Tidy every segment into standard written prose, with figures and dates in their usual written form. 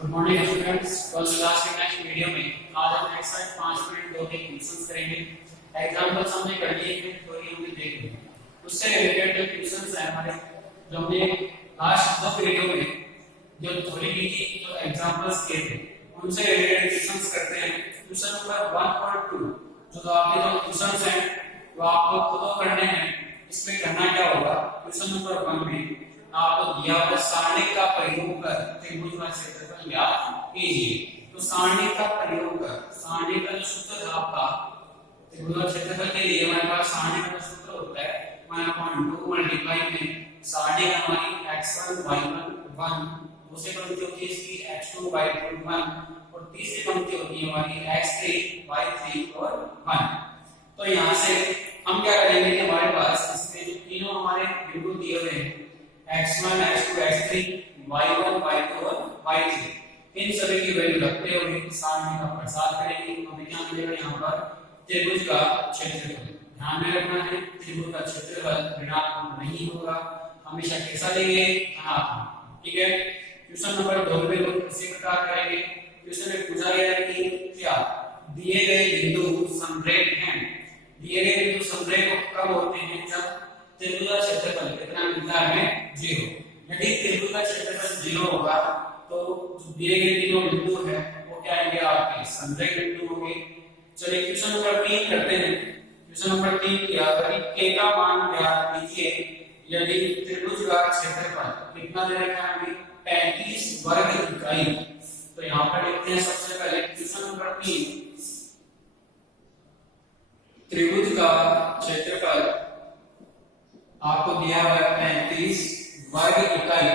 Good morning students. कल class के next video में आज हम एक्सरसाइज 5.2 के क्वेश्चंस करेंगे। एग्जांपल्स हमने कर लिए हैं, थ्योरी हमने देख ली। उससे रिलेटेड जो क्वेश्चंस हैं हमारे, जो हमने लास्ट दो वीडियो में जो थ्योरी की थी, जो एग्जांपल्स किए थे, उनसे रिलेटेड क्वेश्चंस करते हैं। क्वेश्चन नंबर 1 और 2 जो आपके जो क्वेश्चंस हैं वो आपको खुद करने हैं। इसमें करना क्या होगा, क्वेश्चन नंबर 1 में आपको दिया हुआ सारणी का प्रयोग कर त्रिभुज का क्षेत्रफल ज्ञात कीजिए। तो सारणी का प्रयोग कर, सारणी का जो सूत्र था आपका त्रिभुज का क्षेत्रफल के लिए हमारे पास सारणी का सूत्र होता है 1/2 मल्टीप्लाई में सारणी हमारी x1 y1 1, दूसरी पंक्ति होती है इसकी x2 y2 1 और तीसरी पंक्ति होती है हमारी x3 y3 और 1। तो यहाँ से हम क्या करेंगे कि हमारे पास इसमें जो तीनों हमारे बिंदु दिए हुए हैं x1 x2 x3 y1 y2 और y3, इन सभी की वैल्यू रखते हुए सारणी का प्रसार करेंगे। हमें क्या मिलेगा यहाँ पर त्रिभुज का क्षेत्रफल। ध्यान में रखना है त्रिभुज का क्षेत्रफल ऋणात्मक नहीं होगा, हमेशा कैसा लेंगे, धनात्मक। ठीक है। क्वेश्चन नंबर 2 में लोग इसी प्रकार करेंगे। क्वेश्चन में पूछा गया है कि क्या दिए गए बिंदु समरेख हैं। दिए गए बिंदु समरेख कब होते हैं, जब त्रिभुज का क्षेत्रफल कितना मिलता है, 0। यदि त्रिभुज का क्षेत्रफल 0 होगा तो जो दिए गए तीनों बिंदु है वो क्या आएंगे, आपके समरेख बिंदु होंगे। चलिए क्वेश्चन नंबर 3 करते हैं। क्वेश्चन नंबर 3 क्या है, k का मान ज्ञात कीजिए यदि त्रिभुज का क्षेत्रफल कितना दे रखा है हमें, 35 वर्ग इकाई। तो यहाँ पर लिखते हैं सबसे पहले क्वेश्चन नंबर 3, त्रिभुज का क्षेत्रफल आपको दिया हुआ है 35 वर्ग इकाई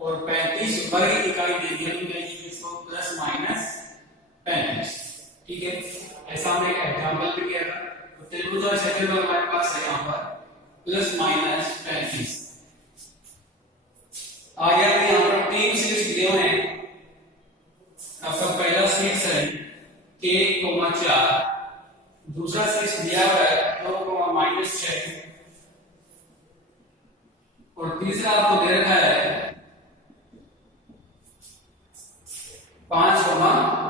और 35 वर्ग इकाई दे दिया तो इसको प्लस माइनस 35। ठीक है, ऐसा हमने एक एग्जांपल भी किया था। तो त्रिभुज का क्षेत्रफल हमारे पास है यहाँ पर प्लस माइनस 35। आगे यहाँ पर 3 सीरीज दिए हुए हैं। आपका पहला सीरीज है k, 4, दूसरा सीरीज दिया हुआ है 2, -6 और तीसरा आपको दे रखा है 5,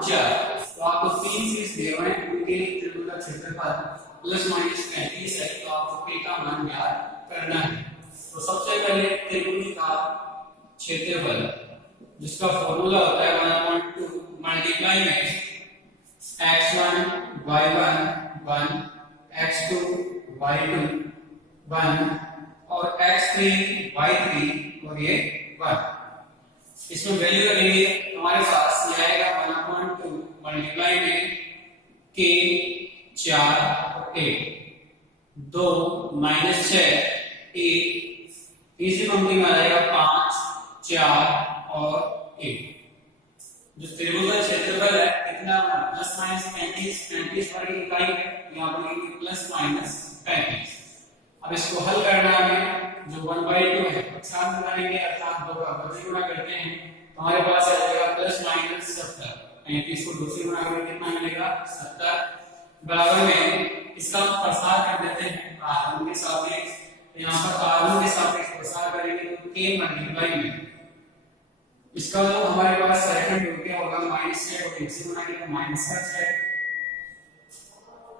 4। तो आपको 3 सीरीज दिए हुए हैं, उनके लिए त्रिभुज का क्षेत्रफल प्लस माइनस 35 है। तो आपको k का मान ज्ञात करना है। तो सबसे पहले त्रिभुज का क्षेत्रफल जिसका फॉर्मूला होता है 1/2 मल्टीप्लाई में x1 y1 1 x2 y2 1 और x3 y3 और ये 1। इसमें वैल्यू लगेंगे हमारे पास ये आएगा 1/2 मल्टीप्लाई में k 4 और 1 2 -6 1, तीसरी पंक्ति में आएगा 5 4 और 1। जो त्रिभुज का क्षेत्रफल है कितना, प्लस माइनस 35 वर्ग इकाई है, यहाँ पर लिखेंगे प्लस माइनस 35। अब इसको हल करना है, जो 1/2 है साथ में करेंगे अर्थात 2 का वर्ग गुणा करते हैं तो हमारे पास आ जाएगा प्लस माइनस 70। 35 को 2 से गुणा करेंगे कितना मिलेगा, 70। बराबर में इसका हम प्रसार कर देते हैं r1 के सापेक्ष। यहाँ पर r1 के सापेक्ष प्रसार करेंगे तो k मल्टीप्लाई में इसका जो हमारे पास सेकंड रूप क्या होगा, -6 और 1 से गुणा किया माइनस का 6,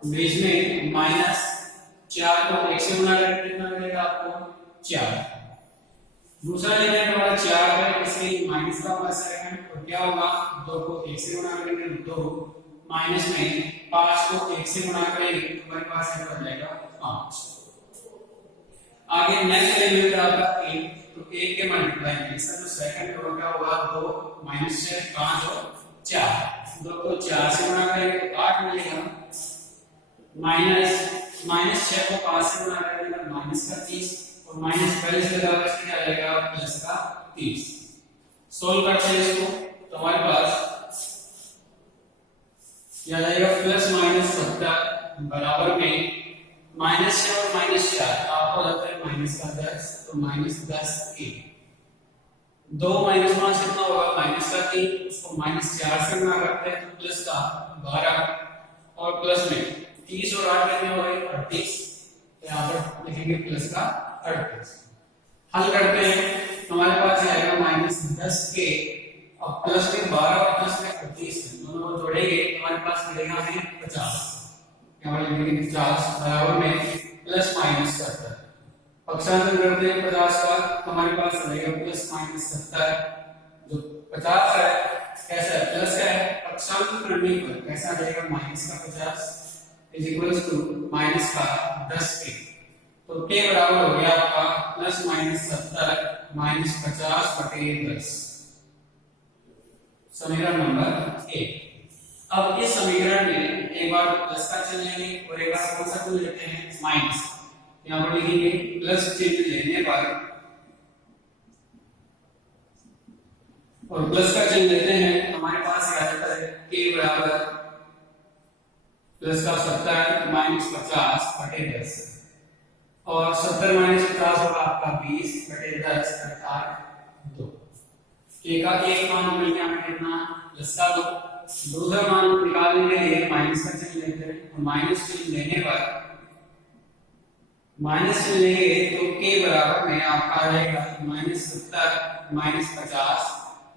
बीच में -4 को 1 से गुणा करके कितना मिलेगा आपको 4। दूसरा लेने में हमारा 4 है, इसलिए माइनस का होगा सेकंड और क्या होगा, 2 को 1 से गुणा करेंगे 2, माइनस में 5 को 1 से गुणा करेंगे तो हमारे पास ये बन जाएगा 5। आगे नेक्स्ट वैल्यू है आपका 1, तो 1 के मल्टीप्लाई में इसका जो सेकंड होगा क्या होगा 2 -6 5 और 4, 2 को 4 से गुणा करेंगे तो 8 मिलेगा, -6 को 5 से गुणा करेंगे तो माइनस का 30 और माइनस पहले से लगा इसमें क्या आएगा प्लस का 30। सोल्व करते हैं इसको तो हमारे पास क्या आएगा प्लस माइनस 70 बराबर में -6 और -4 आपको लगता है माइनस का 10 तो -10 के 2 -5 कितना होगा माइनस का 3, उसको -4 से गुणा करते हैं तो प्लस का 12 और प्लस में 30 और 8 कितने हो गए 38। यहाँ पर लिखेंगे प्लस का 38। हल करते हैं हमारे पास आएगा -10 के अब प्लस में 12 और प्लस में 38 दोनों को जोड़ेंगे तो हमारे पास मिलेगा हमें 50। यहाँ पर लिखेंगे 50 बराबर में प्लस माइनस 70। पक्षांतर करते हैं 50 का तो हमारे पास रहेगा प्लस माइनस 70। जो 50 है कैसा है, प्लस है, पक्षांतर करने पर कैसा रहेगा, माइनस का 50 इज इक्वल्स टू माइनस का 10 के। तो के बराबर हो गया आपका प्लस माइनस 70 माइनस 50 बटे 10, समीकरण नंबर 1। अब इस समीकरण में एक बार प्लस का चिन्ह लेंगे और एक बार कौन सा चिन्ह लेते हैं, माइनस। यहाँ पर लिखेंगे प्लस चिन्ह लेने पर और प्लस का चिन्ह लेते हैं, हमारे पास आ जाता है के बराबर प्लस का 70 माइनस 50 बटे 10 और 70 माइनस 50 होगा आपका 20 बटे 10 अर्थात 2। के का एक मान मिल गया हमें कितना, प्लस का 2। दूसरा मान निकालने के लिए माइनस का चिन्ह लेते हैं और माइनस चिन्ह लेने पर माइनस चिन्ह लेंगे तो के बराबर में आपका आ जाएगा माइनस 70 माइनस 50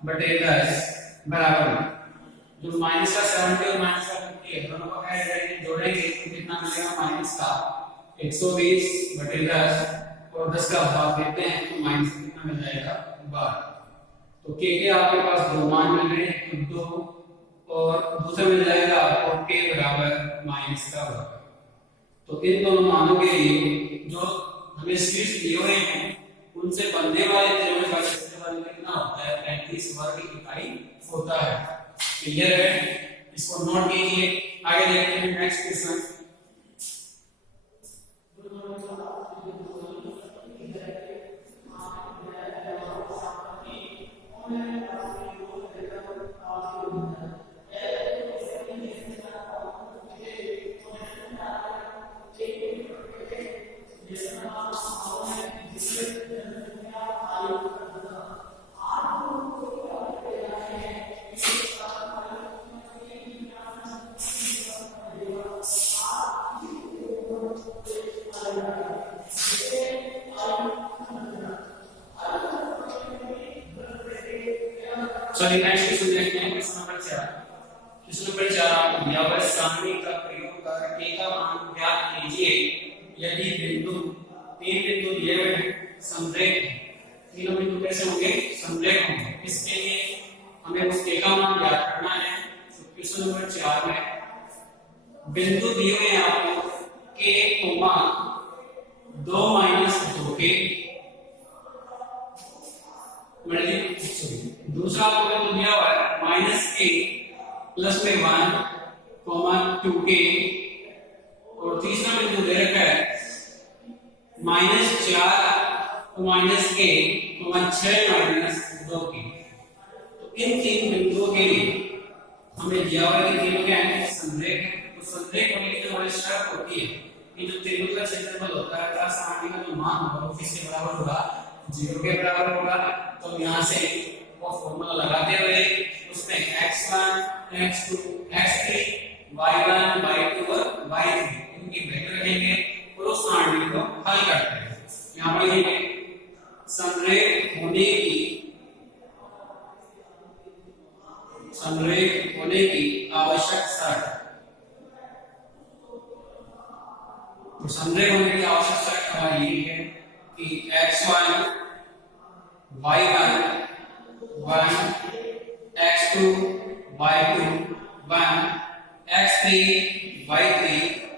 बटे 10 बराबर में जो माइनस का 70 और माइनस का 50 दोनों को ऐड करेंगे जोड़ेंगे तो कितना मिलेगा, माइनस का 120 बटे 10 और 10 का भाग देते हैं तो माइनस कितना मिल जाएगा, 12। तो के आपके पास दो मान मिल रहे हैं, तो 2 और दूसरा मिल जाएगा आपको के बराबर माइनस का वर्ग। तो इन दोनों मानों के लिए जो हमें शीर्ष दिए हुए हैं उनसे बनने वाले त्रिभुज का क्षेत्रफल कितना होता है, 35 वर्ग इकाई होता है। क्लियर है, इसको नोट कीजिए। आगे देखते हैं नेक्स्ट क्वेश्चन। चलिए नेक्स्ट क्वेश्चन देखते हैं, क्वेश्चन नंबर 4। क्वेश्चन नंबर 4 आपको दिया हुआ है, सारणी का प्रयोग कर के का मान ज्ञात कीजिए यदि बिंदु, तीन बिंदु दिए हुए हैं, समरेख हैं। तीनों बिंदु कैसे होंगे, समरेख होंगे। इसके लिए हमें उस के का मान ज्ञात करना है। तो क्वेश्चन नंबर 4 में बिंदु दिए हुए हैं आपको के, 2 माइनस 2 के, दूसरा आपको बिंदु दिया हुआ है माइनस के प्लस में 1 2 के और तीसरा बिंदु दे रखा है माइनस 4 माइनस के 6 माइनस 2 के। तो इन तीन बिंदुओं के लिए हमें दिया हुआ है कि तीनों क्या है, समरेख है। तो समरेख होने की जो हमारी शर्त होती है कि जो त्रिभुज का क्षेत्रफल होता है सारणी का जो मान होगा वो किसके बराबर होगा, 0 के बराबर होगा। तो यहाँ से वो फॉर्मूला लगाते हुए उसमें x1 x2 x3 y1 y2 और y3 इनकी वैल्यू रखेंगे और उस सारणी को हल करते हैं। यहाँ पर लिखेंगे समरेख होने की आवश्यक शर्त। तो समरेख होने की आवश्यक शर्त हमारी ये है कि x1 y1 1 x2 y2 1 x3 y3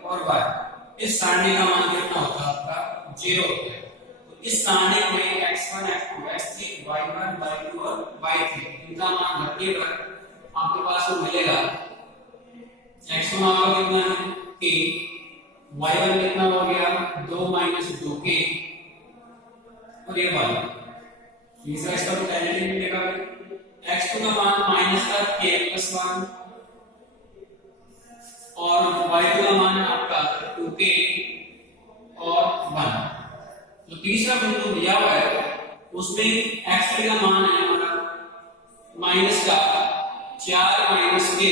और 1। इस सारणी का मान कितना होता है आपका, 0 होता है। तो इस सारणी में x1 x2 x3 y1 y2 और y3 इनका मान रखने पर आपके पास वो मिलेगा x1 आपका कितना है कि y1 कितना हो गया 2 माइनस 2 के और ये y। तीसरा इसका तो डायरेक्टली मिलेगा x2 का मान माइनस का k प्लस 1 और y2 का मान है आपका 2k और 1। जो तीसरा बिंदु दिया हुआ है उसमें x3 का मान है हमारा माइनस का 4 माइनस k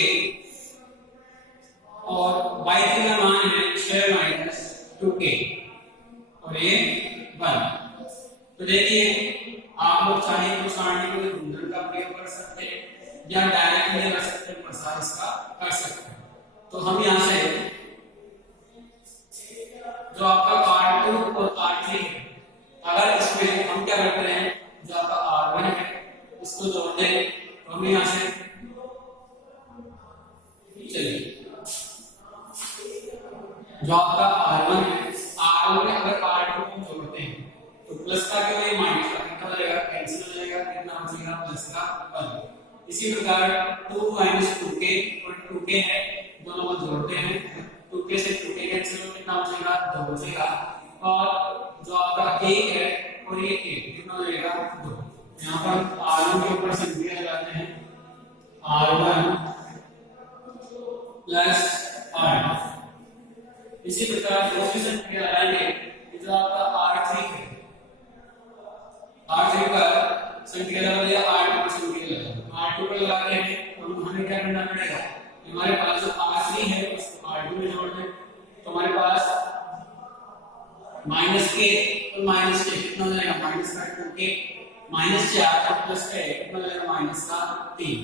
और y3 का मान है 6 माइनस 2k और ये 1। तो देखिए आप लोग चाहे तो सारणी के गुणन का प्रयोग कर सकते हैं। या डायरेक्टली कर सकते हैं, प्रसार इसका कर सकते हैं। तो हम यहाँ से जो आपका R2 और R3 है, अगर इसमें हम क्या करते हैं, जो आपका R1 है इसको जोड़ दें, तो हम यहाँ से चलिए जो आपका R1 है, R1 में अगर R2 को जोड़ते हैं तो प्लस का क्यों है माइनस का कितना हो जाएगा, कैंसिल हो जाएगा, कितना हो जाएगा प्लस का 1। इसी प्रकार 2 - 2k और 2k है, दोनों को जोड़ते हैं, 2k से 2k कैंसिल हो, कितना हो जाएगा 2 हो जाएगा। और जो आपका 1 है और ये 1 कितना हो जाएगा 2। यहाँ पर R1 के ऊपर संख्या लगाते हैं, R1 प्लस R2। इसी प्रकार दूसरी संख्या लगाएंगे, जो आपका R3 है, R3 पर संख्या लगा दिया, R2 पर संख्या लगा, R2 पर लगा रहे हैं तो हमें क्या करना पड़ेगा, हमारे पास जो R3 है उसको R2 में जोड़ दें, तो हमारे पास -k और -k कितना हो जाएगा, माइनस का 2k, -4 और प्लस का 1 कितना हो जाएगा, -3।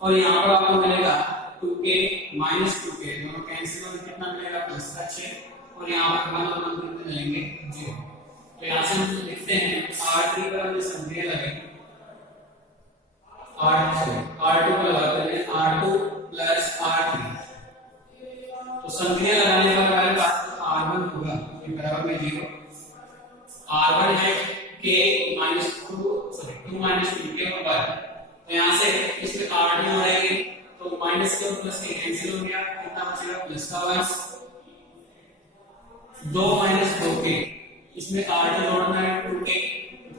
और यहाँ पर आपको मिलेगा 2k - 2k दोनों कैंसिल हो, कितना मिलेगा प्लस का 6, और यहाँ पर 1 और 1 कितने जाएंगे 0। तो यहाँ से हम लिखते हैं R3 पर हमने संख्या लगाई, R2 पर लगाते हैं R2 प्लस R3। तो संख्या लगाने पर हमारे पास R1 होगा ये बराबर में 0, R1 है k - 2 - 2k और 1। तो यहाँ से इसमें R2 हो जाएगी, तो माइनस के और प्लस के कैंसिल हो गया, कितना बचेगा प्लस का 1। 2 - 2k, इसमें R2 जोड़ना है 2k,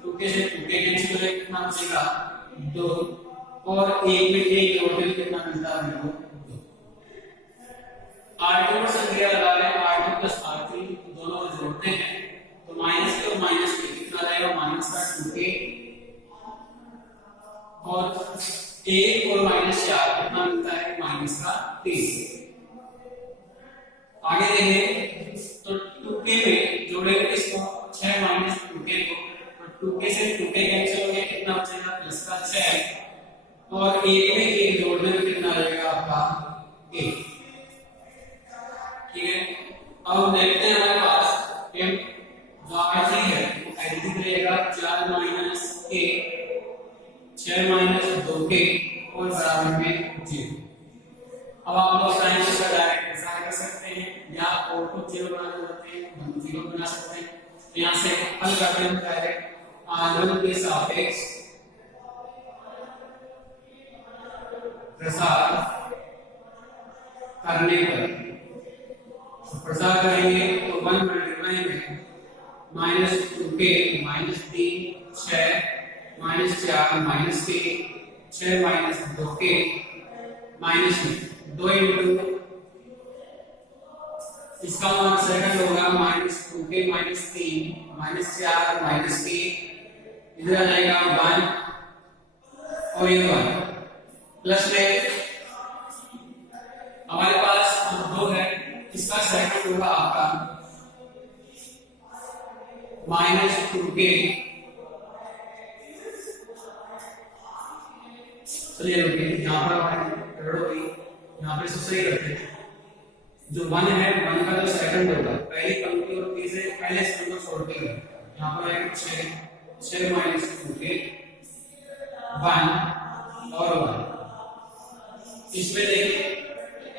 2k से 2k कैंसिल हो जाएगा, कितना बचेगा 2, और 1 में 1 जोड़ देंगे कितना मिलता है मेरे को 2। R2 पर संख्या लगा रहे हैं, R2 प्लस R3 दोनों को जोड़ते हैं, तो माइनस के और माइनस के कितना रहेगा, माइनस का 2k और 1 और -4 कितना मिलता है, माइनस का 3। आगे देखें तो 2k में जोड़ेंगे इसको 6 - 2k को, तो 2k से 2k कैंसिल हो गया, कितना बचेगा प्लस का 6, और 1 में 1 जोड़ने में कितना रहेगा आपका 1। ठीक है, अब देखते हैं हमारे पास जो R3 है वो एडिटिव रहेगा, 4 - k 6 - 2k और बराबर में 0। अब आप लोग साइन का डायरेक्ट प्रसार कर सकते हैं, या आउटपुट 0 बनाना चाहते हैं हम 0 बना सकते हैं। तो यहाँ से हल करते हैं डायरेक्ट R1 के सापेक्ष प्रसार करने पर, तो प्रसार करेंगे तो 1 मल्टीप्लाई में -2k -3 6 -4 -k 6 - 2k -2 इंटू इसका मान सेकंड होगा -2k -3 -4 -k, इधर आ जाएगा 1 और ये 1 प्लस में हमारे पास 2 है, इसका सेकंड होगा आपका -2k। चलिए यहाँ पर यहाँ पे सही करते हैं, जो 1 है 1 का जो सेकंड होगा पहली पंक्ति और तीसरे पहले स्तंभ को छोड़ते हुए यहाँ पर आएगा 6 - 2k 1 और 1। इसमें देखिए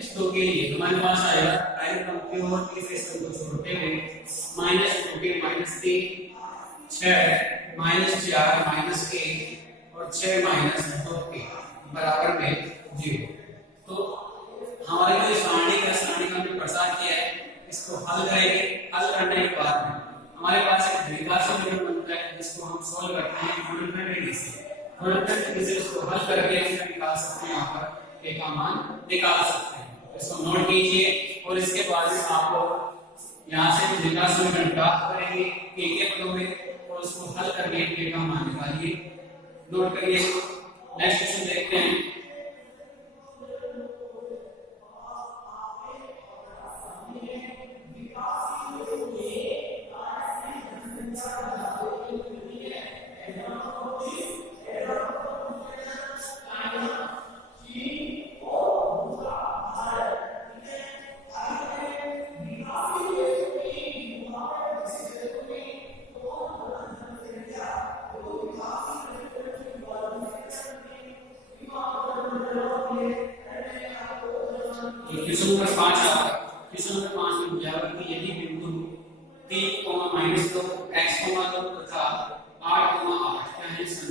इस 2 के लिए हमारे पास आएगा पहली पंक्ति और तीसरे स्तंभ को छोड़ते हुए -2k -3 6 -4 -k और 6 - 2k बराबर में 0। तो हमारे जो सारणी का हमने प्रसार किया है, इसको हल करेंगे। हल करने के बाद हमारे पास एक द्विघात समीकरण बनता है, जिसको हम सॉल्व करते हैं गुणनफल विधि से। इसको हल करके हम निकाल सकते हैं, यहाँ पर k का मान निकाल सकते हैं। इसको नोट कीजिए, और इसके बाद में आप लोग यहाँ से द्विघात समीकरण प्राप्त करेंगे k के पदों में, और उसको हल करके k का मान निकालिए। नोट करिए। नेक्स्ट क्वेश्चन देखते हैं।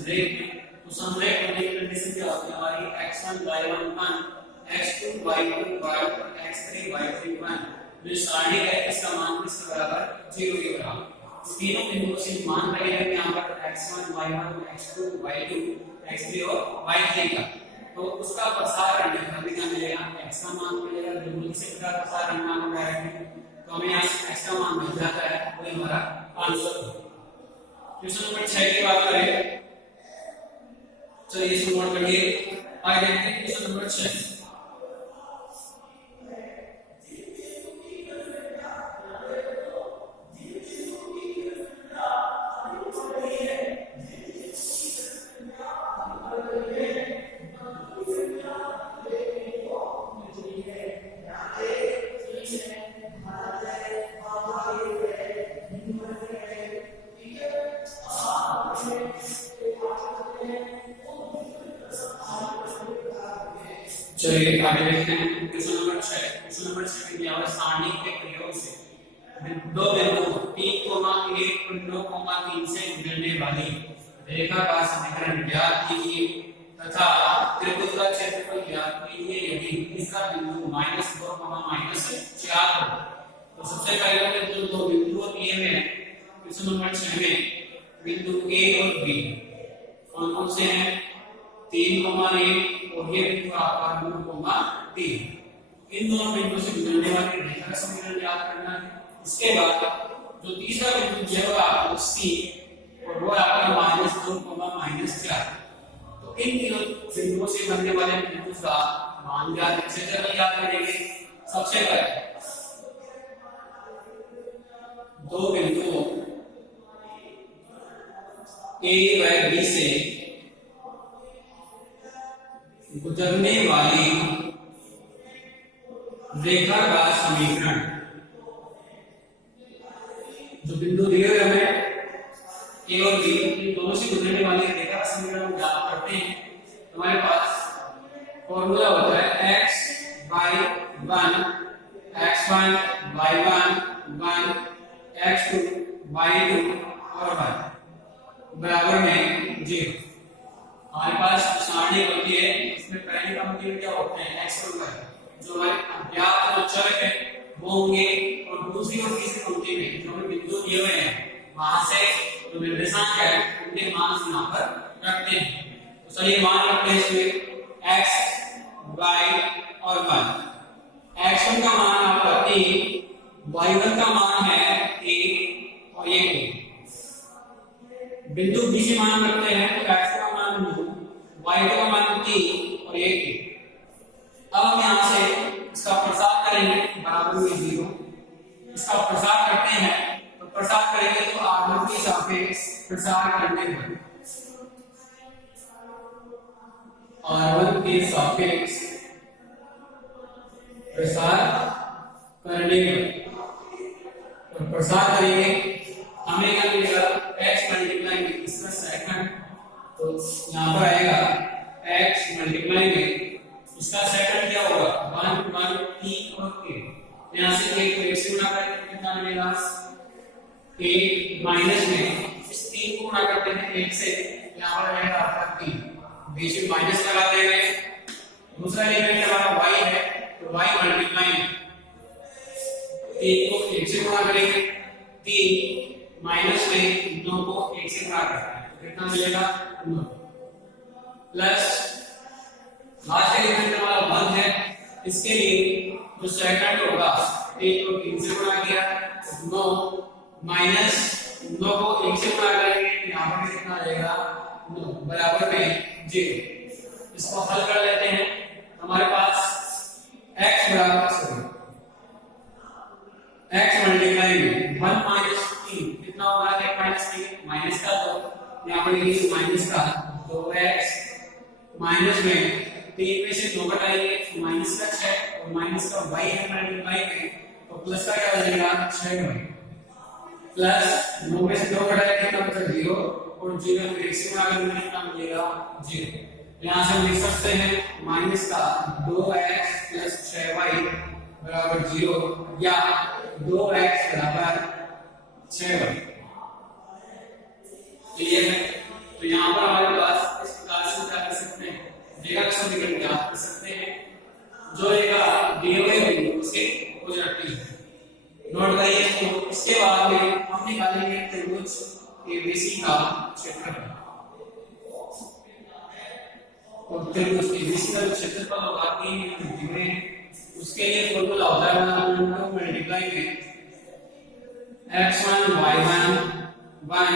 समरेख में, तो समरेख होने की कंडीशन क्या होती है हमारी x1 y1 1, x2 y2 1, x3 y3 1। जो सारणी है इसका मान किसके बराबर 0 के बराबर। तीनों बिंदुओं से मान रहे हैं यहाँ पर x1 y1 x2 y2 x3 और y3 का, तो उसका प्रसार करने का हमें क्या मिलेगा x का मान मिलेगा। बिंदु से प्रकार प्रसार करना होगा तो हमें यहाँ x का मान मिल जाता है, वो हमारा आंसर। क्वेश्चन नंबर 6 की बात करें, चलिए इसको नोट करिए। आगे देखते हैं क्वेश्चन नंबर 6। चलिए आगे देखते हैं क्वेश्चन नंबर 6। क्वेश्चन नंबर 6 में दिया हुआ सारणी के प्रयोग से दो बिंदु 3,1 से गुजरने वाली रेखा का समीकरण ज्ञात कीजिए तथा त्रिभुज का क्षेत्रफल ज्ञात कीजिए यदि इसका बिंदु -2, -4 हो। तो सबसे पहले तो दो बिंदु दिए हुए हैं क्वेश्चन नंबर 6 में, बिंदु A और B कौन कौन से हैं 3, 1 और ये बिंदु आपका 2,3। इन दोनों बिंदुओं से गुजरने वाली रेखा का समीकरण याद करना है। इसके बाद जो तीसरा बिंदु है वो आपको C और वो आपका -2, -4। तो इन तीनों बिंदुओं से बनने वाले बिंदु का मान ज्ञात कैसे याद करेंगे। सबसे पहले दो बिंदुओं A व B से गुजरने वाली रेखा का समीकरण, जो बिंदु दिए हुए हमें A और B, इन दोनों से गुजरने वाली रेखा का समीकरण हम ज्ञात करते हैं। हमारे पास फॉर्मूला होता है x/1 x1 y1 1 x2 y2 और 1 बराबर में 0। हमारे पास सारणी होती है, इसमें पहली पंक्ति में क्या होते हैं x और y, जो हमारे अज्ञात चर है वो होंगे, और दूसरी और तीसरी पंक्ति में जो हमें बिंदु दिए हुए हैं वहां से जो निर्देशांक है उनके मान यहाँ पर रखते हैं। तो चलिए मान रखते हैं इसमें x y और 1। x1 का मान आपका 3, y1 का मान है 1 और ये 2। बिंदु B से मान रखते हैं तो x का मान 2, y2 का मान 3 और 1। अब हम यहाँ से इसका प्रसार करेंगे बराबर में 0। इसका प्रसार करते हैं तो प्रसार करेंगे तो r1 के सापेक्ष प्रसार करने पर r1 के सापेक्ष प्रसार करने पर तो प्रसार करेंगे हमें क्या मिलेगा x मल्टीप्लाई में इसका सेकंड, तो यहाँ पर आएगा x मल्टीप्लाई में इसका सेकंड क्या होगा 1 1 3 और 8। यहाँ से 1 को 1 से गुणा करके कितना मिलेगा 8 माइनस में इस 3 को गुणा करते हैं 1 से, यहाँ पर आएगा आपका 3, बीच में माइनस लगा देंगे। दूसरा एलिमेंट हमारा y है तो y मल्टीप्लाई 3 को 1 से गुणा करेंगे, 3 माइनस में 9 को 1 से गुणा करते हैं तो कितना मिलेगा 9 प्लस लास्ट एलिमेंट हमारा 1 है, इसके लिए जो सेकंड होगा 1 को 3 से गुणा किया 9 माइनस 9 को 1 से गुणा करेंगे यहाँ पर कितना आ जाएगा 9 बराबर में 0। इसको हल कर लेते हैं। हमारे पास x बराबर x मल्टीप्लाई में 1 माइनस 3 कितना होगा 1 माइनस 3 माइनस का 2, यहाँ पर लिखिए माइनस का 2x माइनस में 3 में से 2 घटाएंगे तो माइनस का 6 और माइनस का y है मल्टीप्लाई में तो प्लस का क्या हो जाएगा 6y प्लस 9 में से 2 घटाएंगे कितना बचा 0 और 0 को 1 से गुणा करेंगे कितना मिलेगा 0। यहाँ से हम लिख सकते हैं माइनस का 2x प्लस 6y बराबर 0 या 2x बराबर 6y। क्लियर है। तो यहाँ पर हमारे फिर उसके एबीसी का जो क्षेत्रफल होगा 3 डिग्री में, उसके लिए फॉर्मूला होता है 1 मल्टीप्लाई में x1 y1 1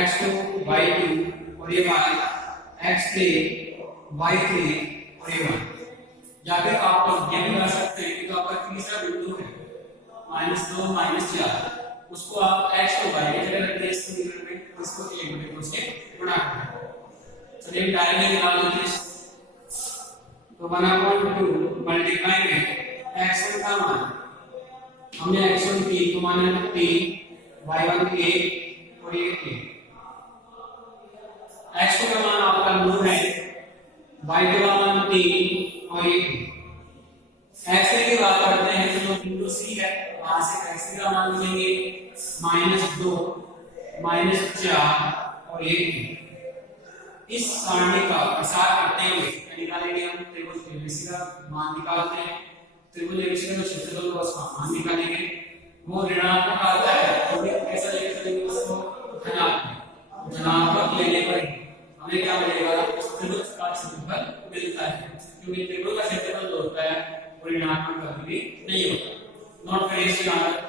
x2 y2 और ये y x3 y3 और ये 1। या फिर आप ये भी कर सकते हैं कि तो आपका तीसरा बिंदु है -2 -4, उसको आप x को y की जगह रख दिया इस समीकरण में, इसको 1/2 से गुणा कर। चलिए डायरेक्टली निकाल लेते हैं। तो 1/2 मल्टीप्लाई में x1 का मान हमने x1 3 को माना 3, y1 1 और ये 1, x2 का मान आपका 9 है, y2 का मान 3 और ये 1। x3 की बात करते हैं तो जो बिंदु C है वहां से x3 का मान लिखेंगे -2 -4 और ये 1। इस सारणी का प्रसार करते हुए निकालेंगे हम त्रिभुज एबीसी का मान निकालते हैं। त्रिभुज एबीसी का जो क्षेत्रफल होगा उसका मान निकालेंगे, वो ऋणात्मक आता है तो कैसा लेके चलेंगे उसको धनात्मक। धनात्मक लेने पर हमें क्या मिलेगा, त्रिभुज का क्षेत्रफल मिलता है, क्योंकि त्रिभुज का क्षेत्रफल जो होता है वो ऋणात्मक कभी भी नहीं होता। नोट करिए इसके आगे।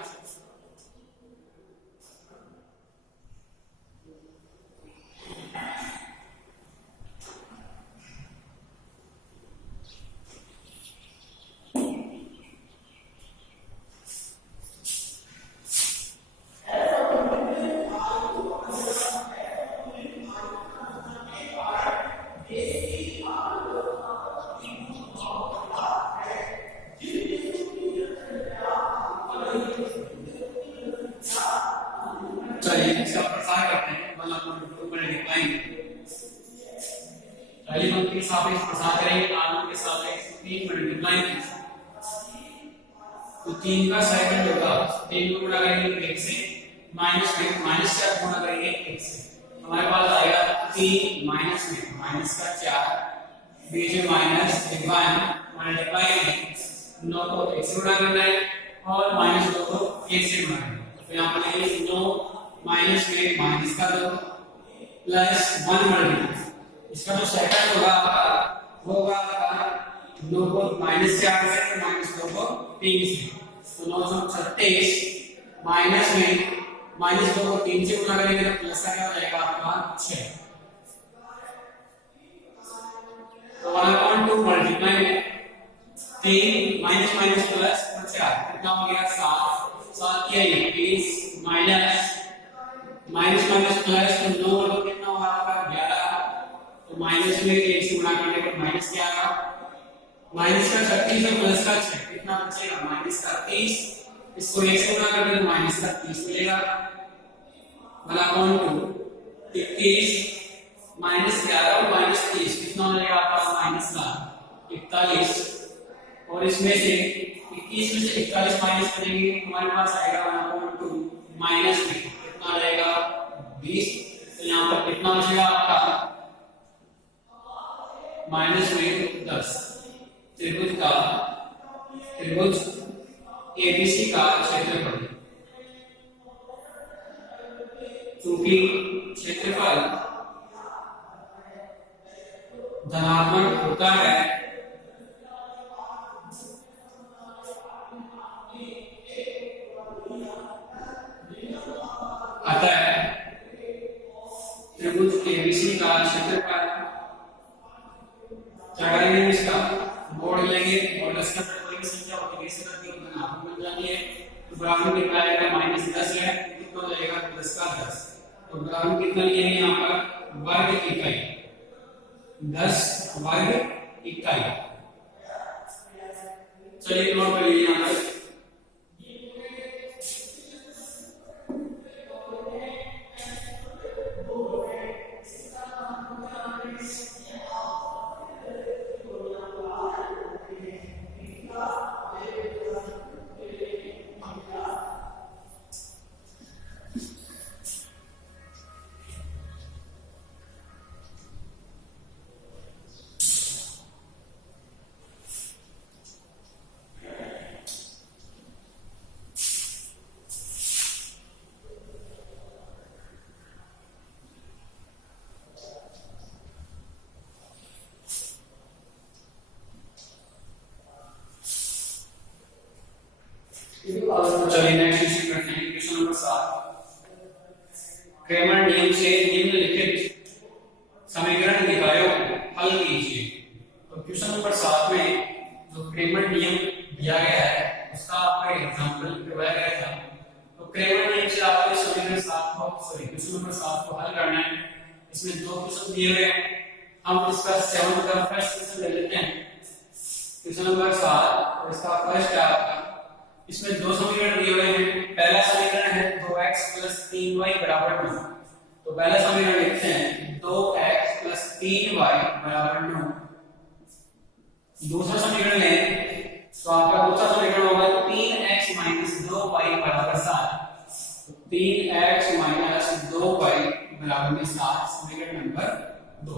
पहली पंक्ति के सापेक्ष प्रसार करेंगे, आलू के सापेक्ष 3 मल्टीप्लाई तो 3 का सेकंड होगा, 3 को गुणा करेंगे 1 से, माइनस में माइनस 4 गुणा करेंगे 1 से, हमारे पास आएगा 3 माइनस में माइनस का 4 बीच में माइनस 1 मल्टीप्लाई में 9 को 1 से गुणा करना है और माइनस 2 को 1 से गुणा करना है। तो यहाँ पर ये 9 माइनस में माइनस का 2 प्लस 1 मल्टीप्लाई, इसका जो सेकंड होगा वो होगा आपका 9 को -4 से -2 को 3 से, तो 936 माइनस में -2 को 3 से गुणा करेंगे तो प्लस का क्या हो जाएगा आपका 6। तो 1/2 मल्टीप्लाई में 3 माइनस माइनस प्लस 4 कितना हो गया 7, 7 किया 21 माइनस माइनस माइनस प्लस, तो 9 और कितना होगा आपका 11, तो माइनस में 1 से गुणा करने पर माइनस क्या आएगा, माइनस का 36 और प्लस का 6 कितना बचेगा माइनस का 30, इसको 1 से गुणा करने पर माइनस का 30 मिलेगा। 1/2 21 माइनस 11 और माइनस 30 कितना हो जाएगा आपका माइनस का 41, और इसमें से 21 में से 41 माइनस करेंगे हमारे पास आएगा 1/2 माइनस में कितना आ जाएगा 20, तो यहाँ पर कितना बचेगा आपका माइनस में 10। त्रिभुज एबीसी का क्षेत्रफल, क्योंकि क्षेत्रफल धनात्मक होता है अतः त्रिभुज एबीसी का क्षेत्रफल क्या करेंगे, इसका मोड़ लेंगे, मॉडुलस का कोई भी संख्या होती है इसे करके धनात्मक बन जाती है, तो बराबर कितना आएगा -10 है, कितना हो जाएगा 10 का 10, तो बराबर कितना लिए हैं यहाँ पर वर्ग इकाई, 10 वर्ग इकाई। चलिए नोट कर लीजिए यहाँ पर। चलिए नेक्स्ट इश्यू करते हैं। क्वेश्चन नंबर 7, क्रेमर नियम से निम्नलिखित समीकरण निकायों को हल कीजिए। तो क्वेश्चन नंबर 7 में जो क्रेमर नियम दिया गया है उसका आपका एग्जांपल करवाया गया था। तो क्रेमर नियम से आपको समीकरण 7 को क्वेश्चन नंबर 7 को हल करना है। इसमें दो क्वेश्चन दिए हुए हैं, हम इसका 7 का फर्स्ट क्वेश्चन ले लेते हैं। क्वेश्चन नंबर 7 और इसका फर्स्ट है आपका, इसमें दो समीकरण दिए हुए हैं। पहला समीकरण है 2x 3y 9। तो पहला समीकरण लिखते हैं 2x 3y 9। दूसरा समीकरण लें तो आपका दूसरा समीकरण होगा 3x 2y 7। तो 3x 2y 7 समीकरण नंबर 2।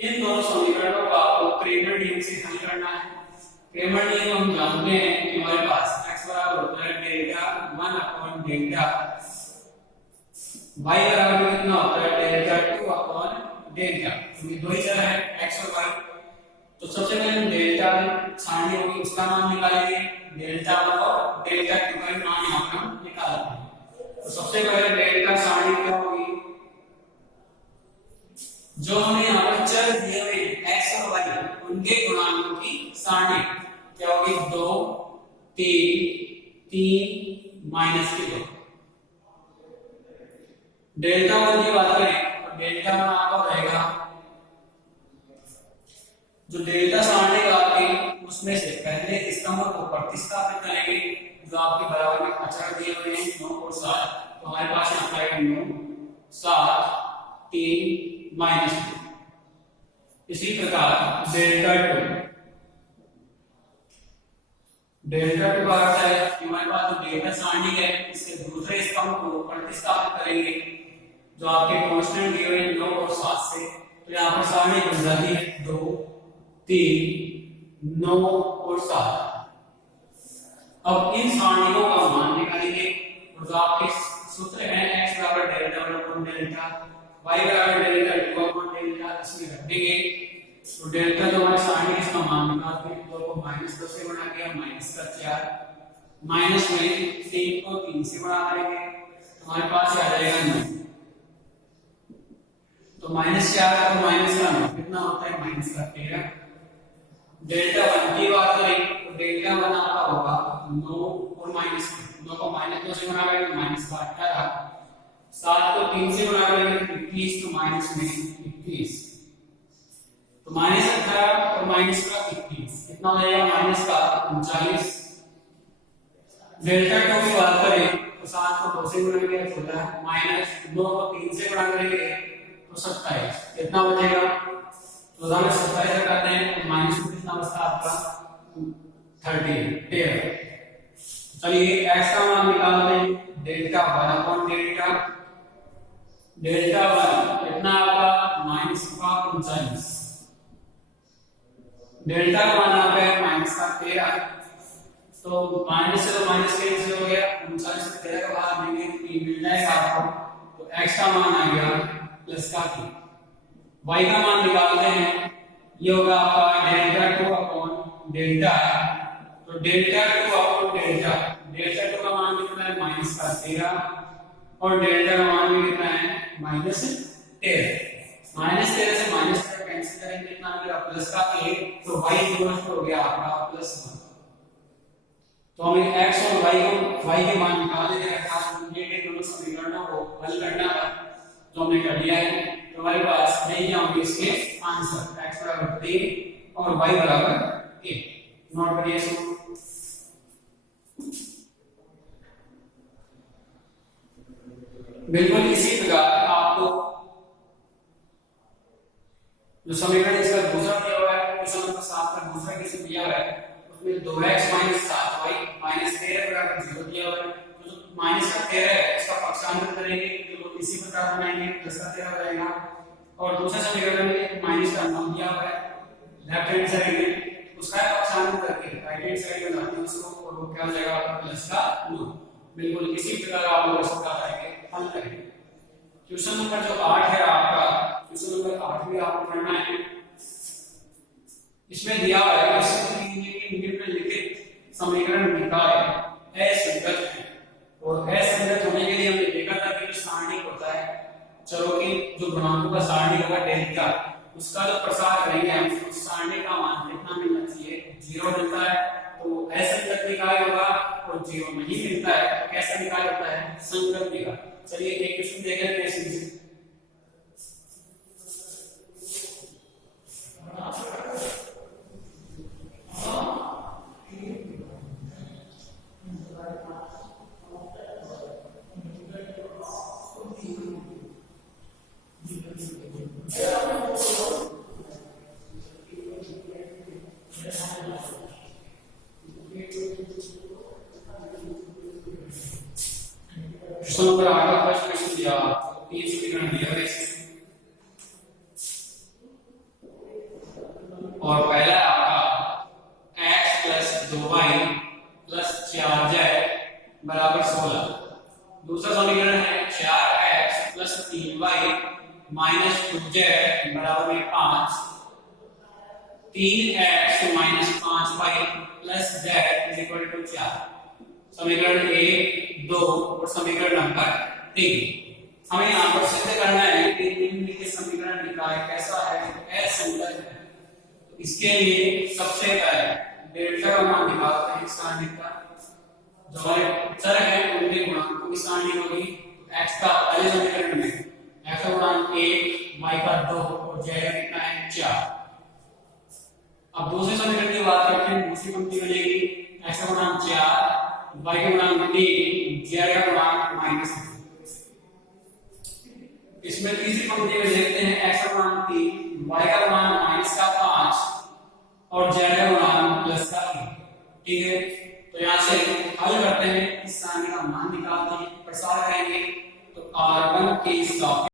इन दोनों समीकरणों को आपको क्रेमर नियम से हल करना है। क्रेमर नियम हम जानते हैं कि हमारे पास x बराबर होता है डेल्टा 1 अपॉन डेल्टा, y बराबर कितना होता है डेल्टा 2 अपॉन डेल्टा। तो ये दो ही चर है x और y। तो सबसे पहले हम डेल्टा छानी होगी उसका मान निकालेंगे, डेल्टा 1 और डेल्टा 2 का मान यहां पर हम निकालते हैं। तो सबसे पहले डेल्टा सारणी क्या होगी, जो हमें यहाँ पर चर दिए हुए x और y उनके गुणांकों की सारणी क्या होगी 2 3 3 माइनस के 2। डेल्टा 1 की बात करें तो डेल्टा 1 आपका रहेगा जो डेल्टा सारणी का आपके उसमें से पहले स्तंभ को प्रतिस्थापित करेंगे जो आपके बराबर में अचर दिए हुए हैं 9 और 7। तो हमारे पास यहाँ पर 9 7 3 माइनस 2। इसी प्रकार डेल्टा 2 का अर्थ है कि हमारे पास जो डेल्टा सारणी है इसके दूसरे स्तंभ को प्रतिस्थापित करेंगे जो आपके कांस्टेंट दिए हुए 9 और 7 से। तो यहाँ पर सारणी बन जाती है 2 3 9 और 7। अब इन सारणियों का मान निकालेंगे और जो आपके सूत्र है x बराबर डेल्टा 1 अपॉन डेल्टा, y बराबर डेल्टा 2 अपॉन डेल्टा, इसमें रख देंगे। तो डेल्टा जो हमारे सारणी इसका मान निकालते हैं 2 को -2 से गुणा किया -4, माइनस में 3 को 3 से गुणा करेंगे तो हमारे पास आ जाएगा 9। तो -4 और -9 कितना होता है -13। डेल्टा 1 की बात करें तो डेल्टा 1 आपका होगा 9 और -9 को -2 से गुणा करेंगे -18, 7 को 3 से गुणा करेंगे 21 तो माइनस में 21। तो -18 और माइनस का 21 कितना हो जाएगा -39। डेल्टा 2 की बात करें तो 7 को 2 से गुणा किया 14, -9 को 3 से गुणा करेंगे तो 27। कितना बचेगा 14 में 27 करते हैं तो माइनस में कितना बचता आपका 13। चलिए x का मान निकालते हैं डेल्टा 1 अपॉन डेल्टा, डेल्टा 1 कितना आपका -39, डेल्टा का मान आ गया -13। तो माइनस से तो माइनस कैंसिल हो गया, 39 से 13 का बाहर देंगे 3 मिल जाएगा आपको। तो x का मान आ गया प्लस का 3। y का मान निकालते हैं, ये होगा आपका डेल्टा 2 अपॉन डेल्टा। तो डेल्टा 2 अपॉन डेल्टा, डेल्टा 2 का मान कितना है -13 और डेल्टा का मान भी कितना है -13। -13 से -13 कैंसिल करेंगे कितना मिलेगा प्लस का 1। तो y हो गया आपका +1। तो हमें x और y के मान निकालने के बाद ये दोनों समीकरणों को हल करना है जो हमने कर लिया है। तो हमारे पास यही होंगे इसके आंसर x बराबर 3 और y बराबर 1। नोट करिए इसको। बिल्कुल इसी प्रकार आपको जो समीकरण इसका दूसरा दिया हुआ है क्वेश्चन नंबर 7 का दूसरा क्वेश्चन दिया हुआ है उसमें 2x 7y -13 बराबर 0 दिया हुआ है। तो जो -13 है इसका पक्षांतर करेंगे तो इसी प्रकार बनाएंगे +13 हो जाएगा। और दूसरे समीकरण में -9 दिया हुआ है लेफ्ट हैंड साइड में, उसका पक्षांतर करके राइट हैंड साइड में लाते हैं उसको और वो क्या हो जाएगा आपका +9। बिल्कुल इसी प्रकार आप लोग इसको क्या करेंगे हल करेंगे। क्वेश्चन नंबर जो 8 है आपका, क्वेश्चन नंबर 8 भी आपको करना है। इसमें दिया हुआ है कि निम्नलिखित समीकरण निकाय असंगत है। और एस संगत होने के लिए हमने देखा था कि जो सारणिक होता है चरों की जो गुणांकों का सारणिक होगा डेल्टा, उसका जो प्रसार करेंगे हम उस सारणिक का मान कितना मिलना चाहिए, 0 मिलता है तो असंगत निकाय होगा, और 0 नहीं मिलता है तो कैसा निकाय होता है, संगत निकाय। चलिए एक क्वेश्चन देख लेते हैं इसमें। नंबर 8 का फर्स्ट क्वेश्चन दिया, 3 समीकरण दिए हुए और पहला आपका x plus 2y plus 4z बराबर 16। दूसरा समीकरण है 4x plus 3y minus 2z बराबर 5, 3x minus 5y plus z is equal to 4। समीकरण 1, 2 और समीकरण नंबर 3। हमें यहाँ पर सिद्ध करना है कि निम्नलिखित समीकरण निकाय कैसा है, असंगत है। इसके लिए सबसे पहले डेल्टा का मान निकालते हैं सारणिक का। जो हमारे चर है उनके गुणांकों की सारणी होगी। x का पहले समीकरण में x का गुणांक 1, y का 2 और z का कितना है 4। अब दूसरे समीकरण की बात करते हैं, दूसरी पंक्ति मिलेगी x का गुणांक 4, y का गुणांक 3, z का गुणांक -2। इसमें तीसरी पंक्ति में देखते हैं x का गुणांक 3, y का गुणांक -5 और z का गुणांक +3। ठीक है, तो यहाँ से हल करते हैं, इस सारणी का मान निकालते हैं, प्रसार करेंगे तो r1 के सापेक्ष